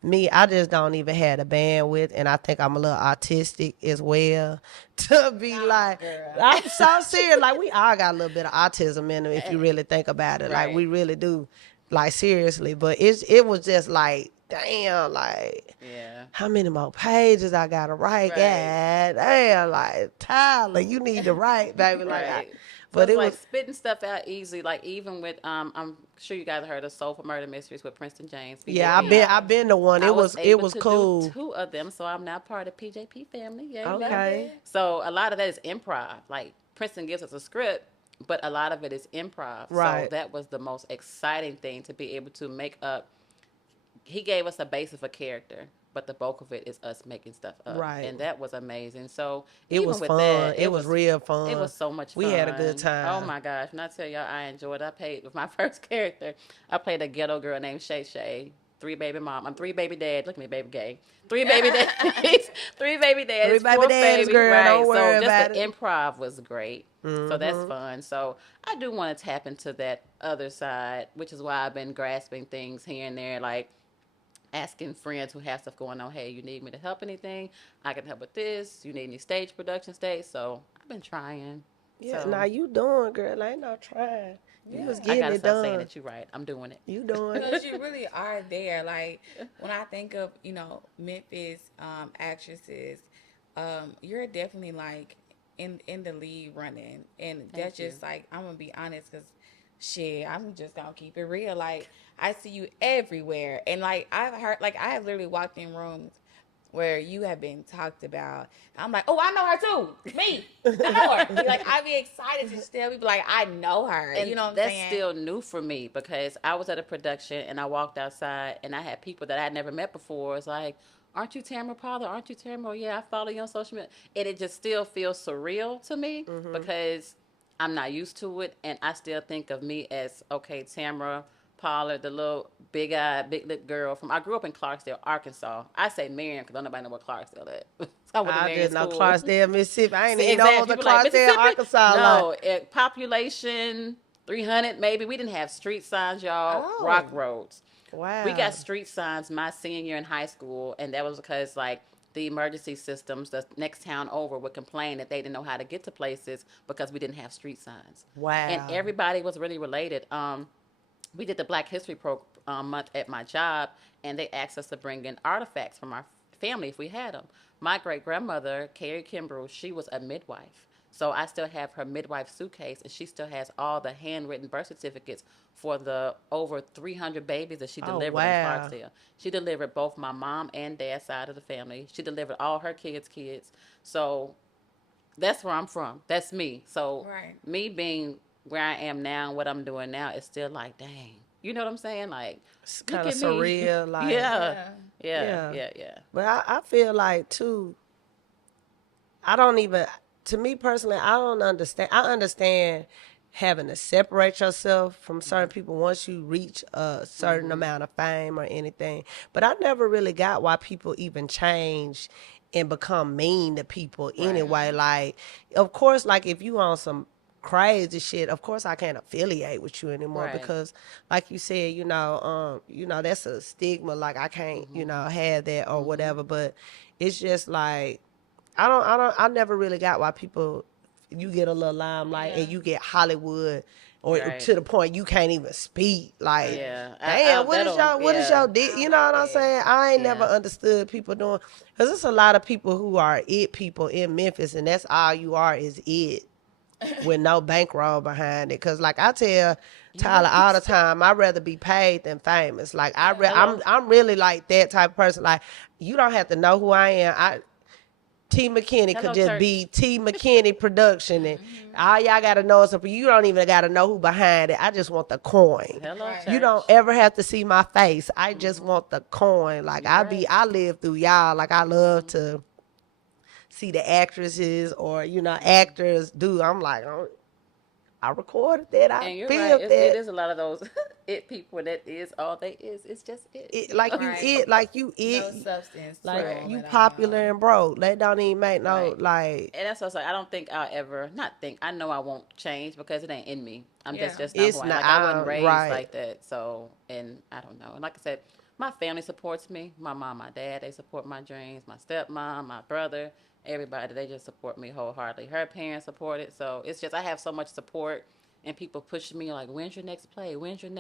me, I just don't even have the bandwidth, and I think I'm a little autistic as well to be like, girl. I'm so serious. Like we all got a little bit of autism in them if you really think about it. Like Right. we really do, like seriously. But it was just like, damn, like Yeah. how many more pages I gotta write? Right. God damn, like Tyler, you need to write, baby. Like, Right. but So it it's like was. spitting stuff out easily. Like even with I'm sure you guys heard of Soulful Murder Mysteries with Princeton James. Yeah, PJP. I've been the one. I It was able to cool. do 2 of them, so I'm now part of PJP family. Yay, love Okay. it. So a lot of that is improv. Like Princeton gives us a script, but a lot of it is improv. Right. So that was the most exciting thing, to be able to make up. He gave us a base of a character, but the bulk of it is us making stuff up. Right. And that was amazing. So It even was with fun. that, It was real fun. It was so much fun. We had a good time. Oh my gosh. When I tell y'all I enjoyed it, I played with my first character. I played a ghetto girl named Shay Shay. 3 baby mom. I'm 3 baby dad. Look at me, baby gay. 3 baby daddies. 3 baby daddies. 3 baby 4 daddies, baby. girl. Right. Don't worry so just about the it. improv was great. So that's fun. So I do want to tap into that other side, which is why I've been grasping things here and there. Like asking friends who have stuff going on, hey, you need me to help anything? I can help with this. You need any stage production stage? So I've been trying. Yeah, now So you doing, girl. I ain't no trying. You was Yeah. I getting gotta it stop saying done. that. You're right. I'm doing it. You doing Because it. you really are there. Like when I think of, Memphis actresses, you're definitely like in the lead running. And Thank that's you. just like, I'm gonna be honest, because shit, I'm just gonna keep it real. Like I see you everywhere. And like I've heard, like I have literally walked in rooms where you have been talked about. I'm like, oh, I know her too. Me. I know her. Like I be excited to just tell people like I know her. And You know what I'm that's saying? still new for me because I was at a production and I walked outside and I had people that I had never met before. It's like, aren't you Tamara Pollard? Aren't you Tamara? Oh, yeah, I follow you on social media. And it just still feels surreal to me because I'm not used to it. And I still think of me as, okay, Tamara Pollard, the little big-eyed, big-lipped girl I grew up in Clarksdale, Arkansas. I say Marion because nobody know where Clarksdale is. So I went to I Marion just know School. Clarksdale, Mississippi. I ain't See, even know exactly. the People like Clarksdale, Mississippi. Arkansas line. No, population 300 maybe. We didn't have street signs, y'all. Oh. Rock roads. We got Wow. street signs my senior year in high school, and that was because like the emergency systems, the next town over, would complain that they didn't know how to get to places because we didn't have street signs. And Wow. everybody was really related. We did the Black History Month at my job, and they asked us to bring in artifacts from our family if we had them. My great grandmother, Carrie Kimbrough, she was a midwife. So I still have her midwife suitcase, and she still has all the handwritten birth certificates for the over 300 babies that she Oh, delivered in wow. Clarksdale. She delivered both my mom and dad's side of the family. She delivered all her kids. So that's where I'm from. That's me. So Right. me being where I am now, what I'm doing now, is still like, dang. You know what I'm saying? Like, It's look kind of at me. surreal. Like, yeah, Yeah. yeah, yeah. yeah, yeah. But I feel like, too, I don't even, to me personally, I don't understand. I understand having to separate yourself from certain people once you reach a certain amount of fame or anything. But I never really got why people even change and become mean to people Right. anyway. Like, of course, like if you on some crazy shit, of course I can't affiliate with you anymore Right. because like you said, that's a stigma. Like I can't, have that or whatever. But it's just like I never really got why people, you get a little limelight and Yeah. you get Hollywood or Right. to the point you can't even speak. Like, Yeah. damn, what is your deal? I You don't know like what I'm that. saying? I ain't never Yeah. understood people doing, because there's a lot of people who are it people in Memphis, and that's all you are is it with no bankroll behind it. Because like I tell You Tyler all the right. time, I'd rather be paid than famous. Like Hello. I'm really like that type of person. Like you don't have to know who I am. T. McKinney could Hello, just church. be T. McKinney production, and all y'all gotta know is something. You don't even gotta know who behind it. I just want the coin. Hello, Right. You church. don't ever have to see my face. I just want the coin. Like You right. I live through y'all. Like I love to see the actresses or actors do. I'm like, oh, I recorded that. I And you're right. filmed It that. is a lot of those it people that is all they is. It's just it. It, You know? Right. like you No it, substance to like them Right. you at all. popular and broke. They don't even make no Right. like. And that's what I was like. I don't think I'll ever not think. I know I won't change because it ain't in me. I'm Yeah. just not who It's I am. not Like I wasn't raised right. like that. So and I don't know. And like I said, my family supports me. My mom, my dad, they support my dreams. My stepmom, my brother, everybody, they just support me wholeheartedly. Her parents support it. So it's just I have so much support and people push me like, when's your next play? When's your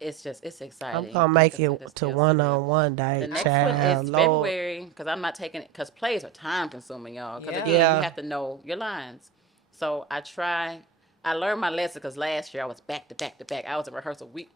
it's I'm exciting. gonna Like I make it said, it's to still surreal. 1-on-one The day, next one child. is Lord. February because I'm not taking it because plays are time consuming, y'all. Because Yeah. again, you Yeah. have to know your lines. So I try. I learned my lesson because last year I was back to back to back. I was in rehearsal week.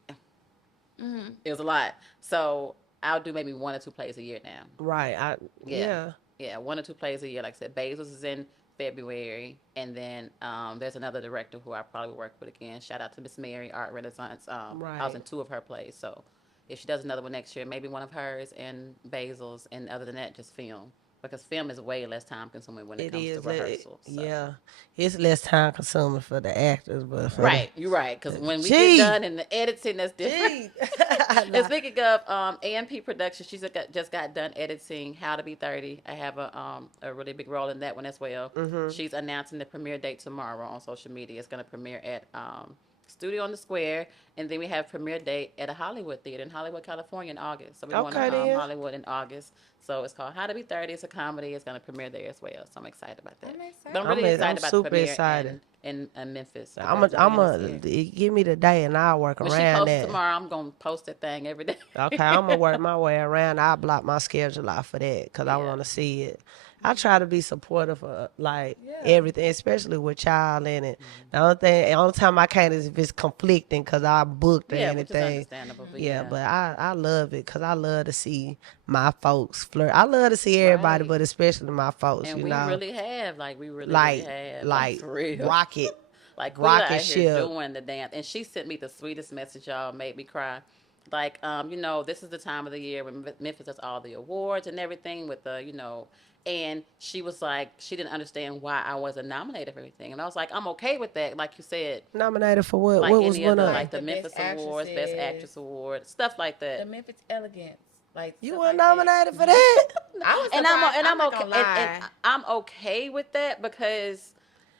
It was a lot. So I'll do maybe 1 or 2 plays a year now. Right. Yeah. Yeah. Yeah, 1 or 2 plays a year. Like I said, Bezos is in February. And then there's another director who I probably work with again. Shout out to Miss Mary, Art Renaissance. I was Right. in 2 of her plays. So if she does another one next year, maybe one of hers and Basil's. And other than that, just film. Because film is way less time consuming when it It comes to is. rehearsal. So. Yeah. It's less time consuming for the actors, but for Right, you're right. Because when we get Gee. done in the editing, that's different. And Nah. speaking of A&P Productions, just got done editing How to Be 30. I have a really big role in that one as well. She's announcing the premiere date tomorrow on social media. It's going to premiere at studio on the square, and then we have premiere date at a Hollywood theater in Hollywood, California in August. So we're going Okay, to then. Hollywood in August. So it's called How to Be 30. It's a comedy. It's going to premiere there as well. So I'm excited about that. I'm excited. But I'm really excited I'm about super the premiere excited. in Memphis. I'm a give me the day and I'll work When she around posts that. tomorrow, I'm going to post that thing every day. Okay, I'm gonna work my way around. I'll block my schedule out for that because I Yeah. want to see it. I try to be supportive of everything, especially with y'all in it. The only time I can't is if it's conflicting because I booked or Yeah, which is anything. understandable. But Yeah, but I love it because I love to see my folks flirt. I love to see everybody, Right. but especially my folks. And you we know, really have, like, we really like have. like For real. rocket. Like, Quilla out rocket here ship. doing the dance. And she sent me the sweetest message, y'all. Made me cry. Like, you know, this is the time of the year when Memphis has all the awards and everything with the, you know, and she was like, she didn't understand why I wasn't nominated for everything. And I was like, I'm okay with that. Like you said, Nominated for what? like What was any one other, of? like the The Memphis Best Awards, Best Actresses. Actress Award, stuff like The that. Memphis Elegance. Like You stuff were like that. nominated for that? I was And surprised. I'm not okay. gonna lie. And I'm okay with that because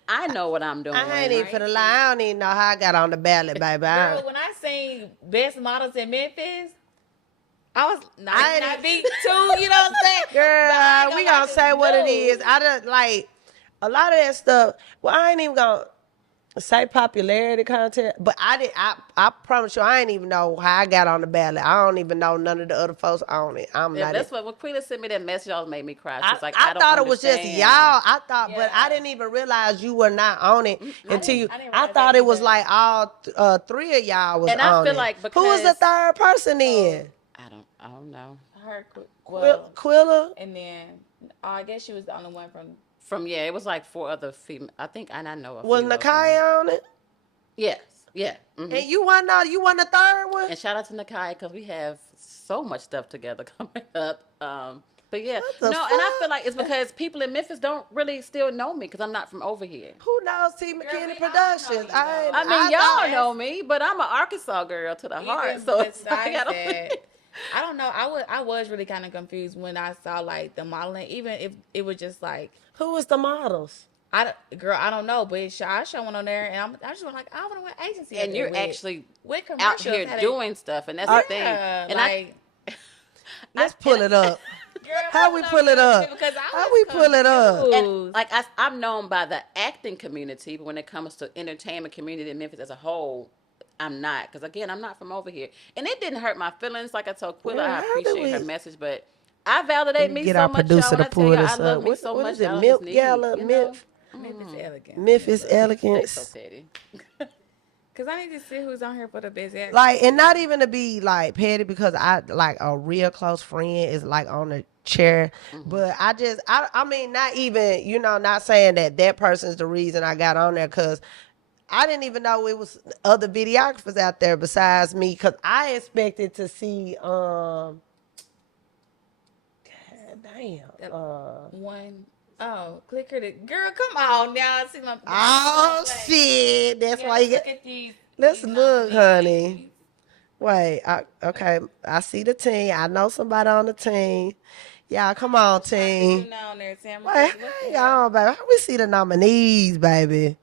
I know what I'm doing. I ain't even finna lie. I don't even know how I got on the ballot, baby. Girl, when I seen Best Models in Memphis, I was not beat too, you know what I'm saying? But I Girl, ain't we lie, gonna say what it no. is. I don't like a lot of that stuff. Well, I ain't even gonna say popularity contest, but I promise you, I ain't even know how I got on the ballot. I don't even know none of the other folks on it. I'm Yeah, not. that's what when Quilla sent me that message, always made me cry. She's like, I don't thought it was just understand. y'all. I thought, but I Yeah. didn't even realize you were not on it until you. I didn't I realize thought that it was either. like all three of y'all was And on I feel it. like Who was the because- third person then? I don't know. Her, well, Quilla. and then I guess she was the only one from. It was like 4 other female. I think, and I know a Was few of them. Nakai on it? Yes, yeah. Mhm. And you won the third one? And shout out to Nakai because we have so much stuff together coming up. But yeah, the and I fuck? feel like it's because people in Memphis don't really still know me because I'm not from over here. Who knows T. we McKinney all Productions? know you, I though. mean, thought- y'all know me, but I'm an Arkansas girl to the heart. Even So it's besides like, I don't that, I don't know. I was really kind of confused when I saw like the modeling, even if it was just like Who was the models? I don't know, but I show one on there, and I just was like, I want to what agency. and is it you're with? actually with out commercials, here how they- doing stuff, and that's the thing. Yeah, And like, Let's pull it up. girl, How we pull it up? Because How we pull it up? confused. like I'm known by the acting community, but when it comes to entertainment community in Memphis as a whole, I'm not. Because again, I'm not from over here, and it didn't hurt my feelings. Like I told Quilla, Girl, I how did appreciate her we- message, but I validate me Get so our much. producer Y'all. When to I tell pull you this I love up. me What- so what much. is it? y'all Milk just need, Gala? you know? Memphis Elegant. Memphis They Elegance. so petty. Because I need to see who's on here for the best actor. Like, and not even to be like petty because I like a real close friend is like on the chair, but I mean, not even, not saying that person's the reason I got on there because I didn't even know it was other videographers out there besides me because I expected to see God damn one. Oh, click her. Girl, come on now. See my. oh shit, that's why you look get. at these. Let's these look, nominees. honey. Wait, okay. I see the team. I know somebody on the team. Y'all, come on, You team. know on there, Tamara. Wait, hang on, baby. How we see the nominees, baby?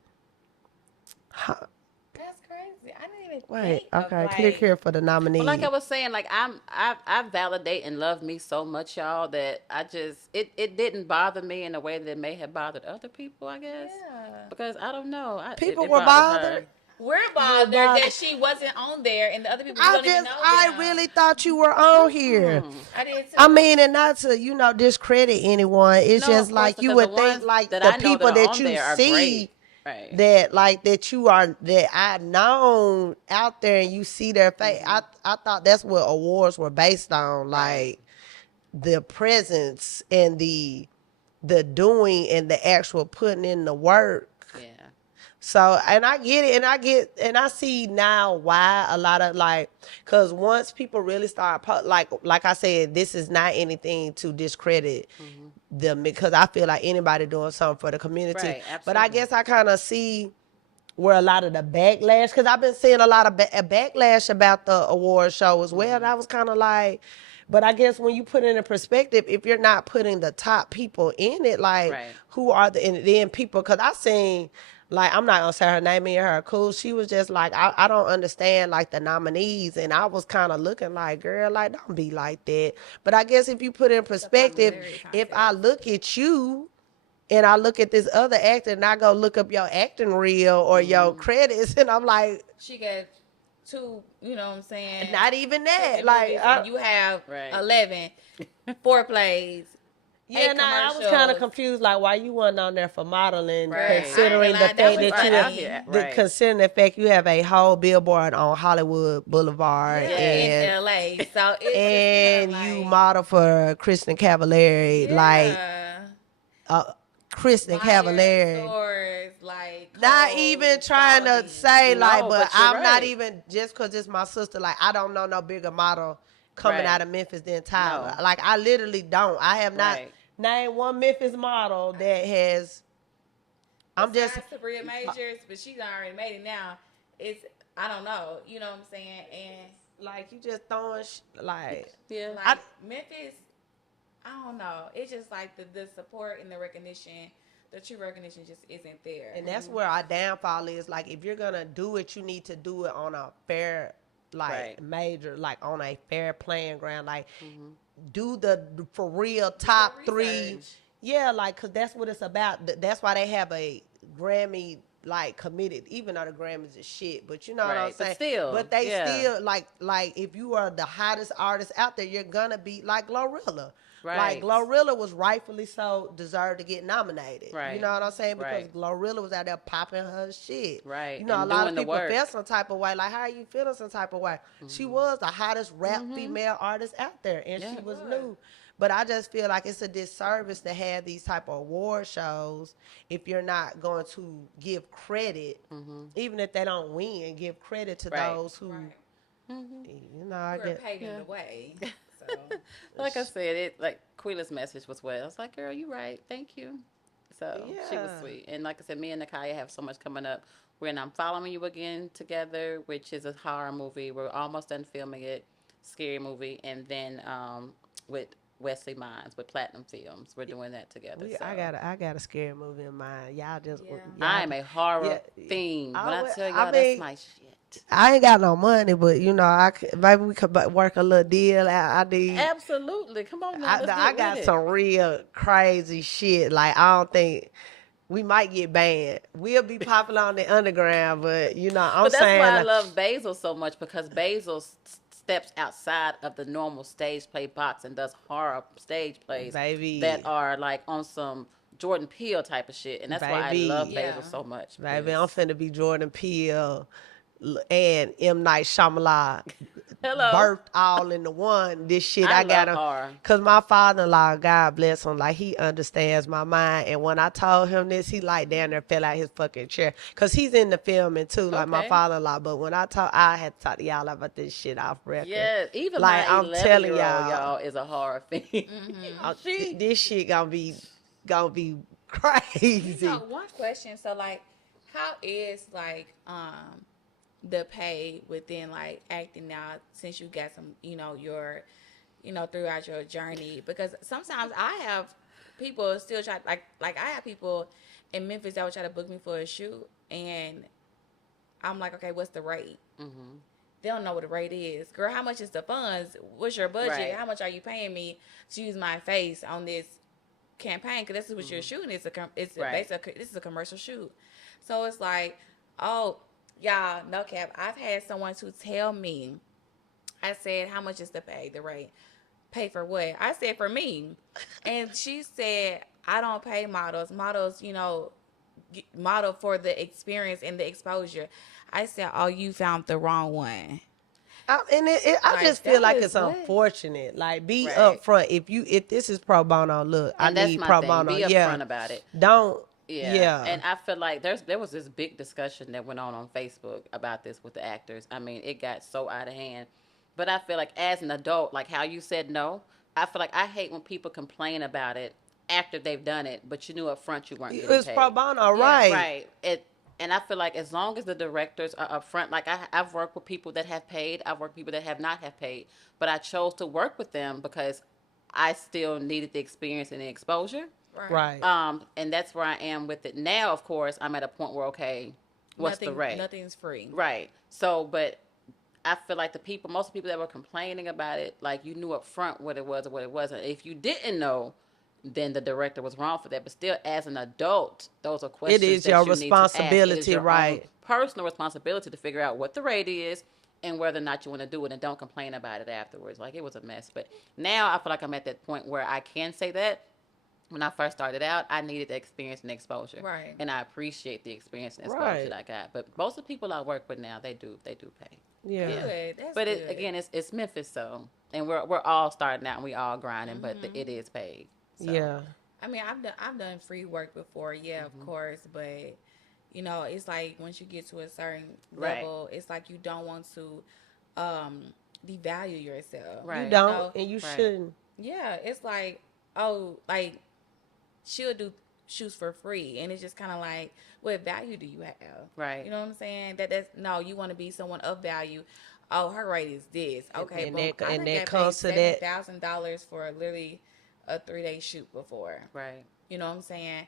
That's crazy. I didn't even Wait, think of, okay. like, Click here for the nominees. But like I was saying, like I validate and love me so much, y'all, that I just it didn't bother me in a way that it may have bothered other people, I guess. Yeah. Because I don't know. People it were bothered her. bothered. We're bothered bothered. that she wasn't on there, and the other people we don't even know. I them. really thought you were on here. I did too. I mean, and not to, discredit anyone. It's No, just of like course, you because would the think ones like that the I know people that are that on you there are see great. Right. that I've known out there and you see their face. I thought that's what awards were based on, like the presence and the doing and the actual putting in the work. Yeah. So, and I get it, and I see now why a lot of cause once people really start, like I said, this is not anything to discredit them because I feel like anybody doing something for the community. Right, But I absolutely. guess I kind of see where a lot of the backlash, because I've been seeing a lot of backlash about the award show as well. And I was kind of like, but I guess when you put it in perspective, if you're not putting the top people in it, like Right. who are and then people, because I seen like, I'm not gonna say her name, me and her cool. She was just like, I don't understand like the nominees, and I was kind of looking like, girl, like, don't be like that. But I guess if you put in perspective, popularity if I contest. look at you and I look at this other actor and I go look up your acting reel or your credits, and I'm like, She got 2, you know what I'm saying? not even that. Christian Like, movies, and you have Right. 11, 4 plays. yeah, 8 nah, I was commercials. kind of confused, like why you wasn't on there for modeling, Right. considering I the ain't gonna lie, fact that that was you funny. have, out here. the, Right. considering the fact you have a whole billboard on Hollywood Boulevard, Yeah, and in LA. So it's and just you like, model for Kristen Cavallari, like yeah. Kristen Myers, Cavallari. stores, like Not Kohl's, even trying to Spalding. say like, No, but but you're I'm not right. even just because it's my sister. Like, I don't know no bigger model coming Right. out of Memphis than Tyler. No. Like, I literally don't. I have not Right. named one Memphis model that has. I'm just Besides Sabria Majors, but she's already made it now. It's, I don't know. You know what I'm saying? And like, you just throwing like. Yeah. like Memphis, I don't know. It's just like the support and the recognition, the true recognition just isn't there. And that's where our downfall is. Like, if you're gonna do it, you need to do it on a fair, like, Right. major, like on a fair playing ground. Like, do the for real top your 3. research. Yeah, like, cause that's what it's about. That's why they have a Grammy like committed, even though the Grammys is shit. But you know what I'm Right, but saying. still, but they yeah. still like if you are the hottest artist out there, you're gonna be like Glorilla. Like, Right. Glorilla was rightfully so deserved to get nominated. You Right. know what I'm saying? Because Right. Glorilla was out there popping her shit. Right. You know, And a lot doing of the people work. felt some type of way. Like, how are you feeling some type of way? She was the hottest rap female artist out there, and Yeah. she was new. But I just feel like it's a disservice to have these type of award shows if you're not going to give credit, even if they don't win, give credit to Right. those who, Right. you know, I We're get. paving the way. So Like I said, it like Quila's message was well. I was like, girl, you right. Thank you. So she was Yeah. sweet. And like I said, me and Nakaya have so much coming up. When I'm Following You Again together, which is a horror movie. We're almost done filming it. Scary movie. And then with Wesley Mines with Platinum Films. We're doing that together. So. I got a scary movie in mind. Y'all just. Yeah. Y'all, I am a horror Yeah. fiend. When I tell y'all, I that's mean, my shit. I ain't got no money, but you know, maybe we could work a little deal out. I need. Absolutely. Come on now. Let's I get got with it. some real crazy shit. Like, I don't think we might get banned. We'll be popular on the underground, but you know, I'm But that's saying. why I like, love Basil so much, because Basil steps outside of the normal stage play box and does horror stage plays Baby. that are like on some Jordan Peele type of shit. And that's why I Baby. love Yeah. Basil so much. Baby, because- I'm finna be Jordan Peele and M. Night Shyamalan Hello. birthed all into one. This shit I I got love him. horror. Cause my father-in-law, God bless him, like, he understands my mind. And when I told him this, he like down there fell out his fucking chair. Cause he's in the filming too, like my Okay. father-in-law. But when I had to talk to y'all about this shit off record. Yeah, even Like, my I'm 11-year-old, telling y'all, is a horror fiend. This shit gonna be crazy. You know, one question. So, like, how is like the pay within like acting now since you got some, your, throughout your journey? Because sometimes I have people still try like I have people in Memphis that would try to book me for a shoot, and I'm like, okay, what's the rate? They don't know what the rate is. Girl, how much is the funds? What's your budget? Right. How much are you paying me to use my face on this campaign? Because this is what you're shooting. It's Right. basically, this is a commercial shoot. So it's like, oh, y'all, no cap. I've had someone to tell me, I said, how much is the rate? Pay for what? I said, for me. And she said, I don't pay models. Models, model for the experience and the exposure. I said, oh, you found the wrong one. I Like, just feel that like is it's what? unfortunate. Like, be Right. upfront. If this is pro bono, look, And I that's need my pro thing. bono. Be Yeah, upfront about it. don't. Yeah. Yeah. And I feel like there was this big discussion that went on Facebook about this with the actors. I mean, it got so out of hand. But I feel like as an adult, like how you said no, I feel like I hate when people complain about it after they've done it, but you knew up front you weren't It getting was paid. pro bono, right? Right. And I feel like as long as the directors are upfront, like I've worked with people that have paid, I've worked with people that have not have paid, but I chose to work with them because I still needed the experience and the exposure. Right. And that's where I am with it now. Of course, I'm at a point where okay, what's the rate? Nothing's free. Right. So, but I feel like most of the people that were complaining about it, like you knew up front what it was or what it wasn't. If you didn't know, then the director was wrong for that. But still, as an adult, those are questions It is that your you need to ask. It is responsibility, your right? own personal responsibility to figure out what the rate is and whether or not you want to do it, and don't complain about it afterwards. Like it was a mess. But now I feel like I'm at that point where I can say that. When I first started out, I needed the experience and exposure, Right? and I appreciate the experience and exposure Right. that I got. But most of the people I work with now, they do pay. Yeah. Good. That's But good. again, it's Memphis, so and we're all starting out and we all grinding, but it is paid. So. Yeah. I mean, I've done free work before, yeah, of course, but it's like once you get to a certain level, it's like you don't want to devalue yourself. Right. You don't, and you Right. shouldn't. Yeah, it's like, oh, like she'll do shoots for free, and it's just kind of like, what value do you have? Right. You know what I'm saying? That's no, you want to be someone of value. Oh, her rate is this. Okay, And boom. that- I and think that I comes to paid that- $7,000 for literally a 3-day shoot before. Right. You know what I'm saying?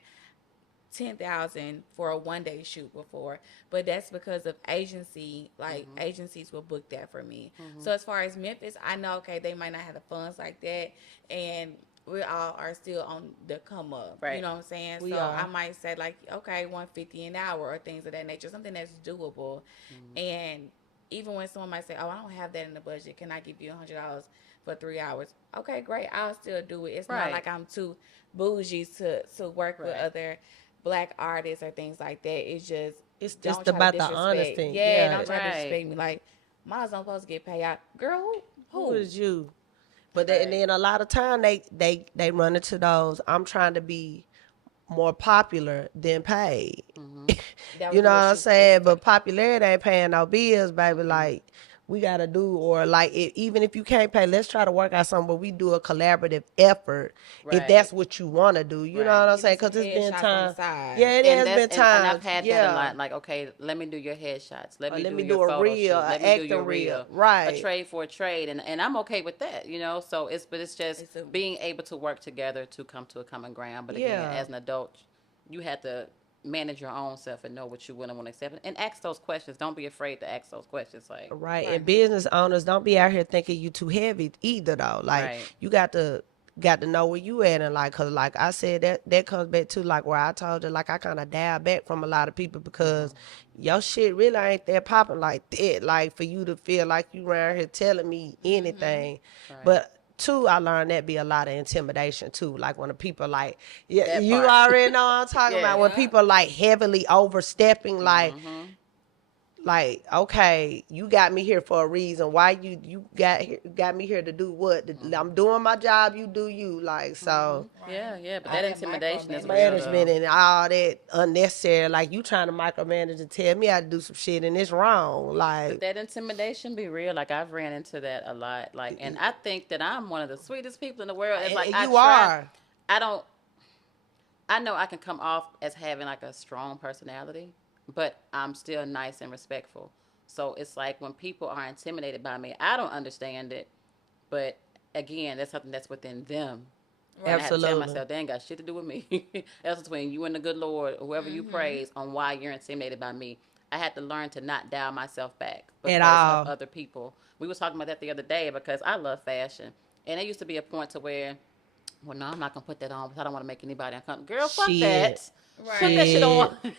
10,000 for a 1-day shoot before, but that's because of agency. Like agencies will book that for me. So as far as Memphis, I know okay they might not have the funds like that, and we all are still on the come up. Right. You know what I'm saying? We so are. I might say like okay, 150 an hour or things of that nature, something that's doable. And even when someone might say, "Oh, I don't have that in the budget. Can I give you $100 for 3 hours?" Okay, great. I'll still do it. It's not Right. like I'm too bougie to work with Right. other Black artists or things like that. It's just It's don't just try to about the disrespect. honesty. Yeah, Yeah. don't try to Right. disrespect me. Like mine's not supposed to get paid out. Girl, Who is you? But Right. and then a lot of time they run into those. I'm trying to be more popular than paid. That You was know what what I'm she- saying? But popularity ain't paying no bills, baby. Like we gotta do, or like even if you can't pay, let's try to work out something where we do a collaborative effort. If Right. that's what you want to do, you know Right. what I'm Give saying? me some Because it's been headshots on the time. side. Yeah, it has been time. And I've had yeah. that a lot. Like, okay, let me do your headshots. Let me let do me your do a photo reel, shoot. a Let me do acting your reel. reel. Right. A trade for a trade, and I'm okay with that. So it's just It's a- being able to work together to come to a common ground. But again, Yeah. as an adult, you have to manage your own self and know what you want to accept and ask those questions. Don't be afraid to ask those questions. Like, Right. And business owners, don't be out here thinking you too heavy either though. Like Right. you got to know where you at, and like, cause like I said, that comes back to like where I told you, like I kind of dial back from a lot of people because your shit really ain't that popping like that. Like for you to feel like you around here telling me anything, Right. but. Two, I learned that be a lot of intimidation too. Like when the people like, yeah, That you part. already know what I'm talking Yeah. about. When people like heavily overstepping, like, Mm-hmm. like, okay, you got me here for a reason. Why you got me here to do what? I'm doing my job. You do you. Like so, Yeah. But All that that intimidation is micromanagement. real. management Though. and all that unnecessary. Like you trying to micromanage and tell me how to do some shit and it's wrong. Like That intimidation be real. Like I've ran into that a lot. Like, and I think that I'm one of the sweetest people in the world. It's like and I you try. are. I know I can come off as having like a strong personality, but I'm still nice and respectful. So it's like when people are intimidated by me, I don't understand it. But again, that's something that's within them. And I have to tell Absolutely. myself, they ain't got shit to do with me. That's between you and the good Lord, whoever you praise, on why you're intimidated by me. I had to learn to not dial myself back because all. of other people. We was talking about that the other day because I love fashion. And there used to be a point to where, well, no, I'm not going to put that on because I don't want to make anybody uncomfortable. Girl, fuck Shit. that. Right. Put that shit on. And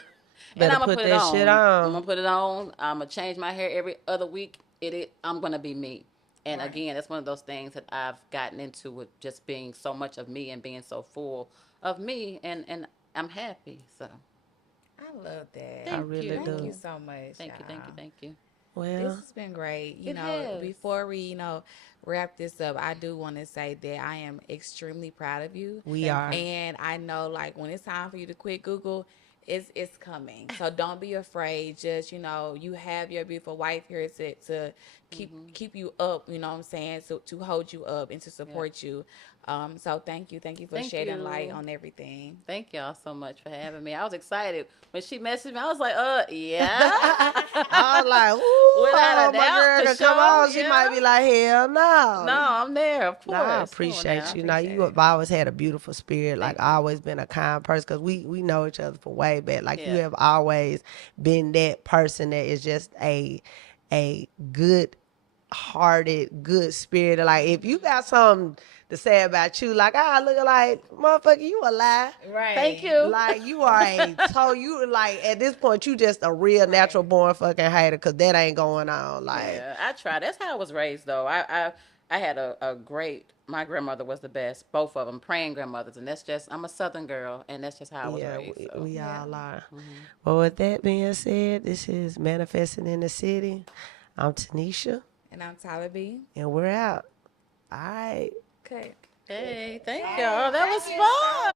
Better I'm going put to put it that on. shit on. I'm going to put it on. I'm going to change my hair every other week. I'm going to be me. And Right. again, that's one of those things that I've gotten into with just being so much of me and being so full of me. And I'm happy. So I love that. I really Thank do. you so much. thank you. This Well, has been great. It has. Before we, wrap this up, I do want to say that I am extremely proud of you. we are. And I know like when it's time for you to quit Google, it's coming. So don't be afraid. Just, you have your beautiful wife here to keep you up, you know what I'm saying? So to hold you up and to support you. So thank you. Thank you for Thank shedding you. light on everything. Thank y'all so much for having me. I was excited when she messaged me. I was like, yeah. I was like, ooh. Without a my doubt, girl for can come sure, on, she yeah. might be like, hell no. No, I'm there, of course. Nah, I Come on appreciate now. you. Now you have always had a beautiful spirit. Like always been a kind person because we know each other for way back. Like you Yeah. have always been that person that is just a good hearted, good spirit. Like if you got something to say about you, like I look like motherfucker, you a lie. Right. Thank you. Like you are you like at this point you just a real natural born fucking hater because that ain't going on. Like Yeah, I try. That's how I was raised, though. I had a great. My grandmother was the best. Both of them praying grandmothers, and that's just. I'm a Southern girl, and that's just how I was yeah, raised. So. we all are. Well, with that being said, this is Manifesting in the City. I'm Tanisha, And I'm Tyler B. and we're out. All right. Okay. Hey, thank y'all. That was fun.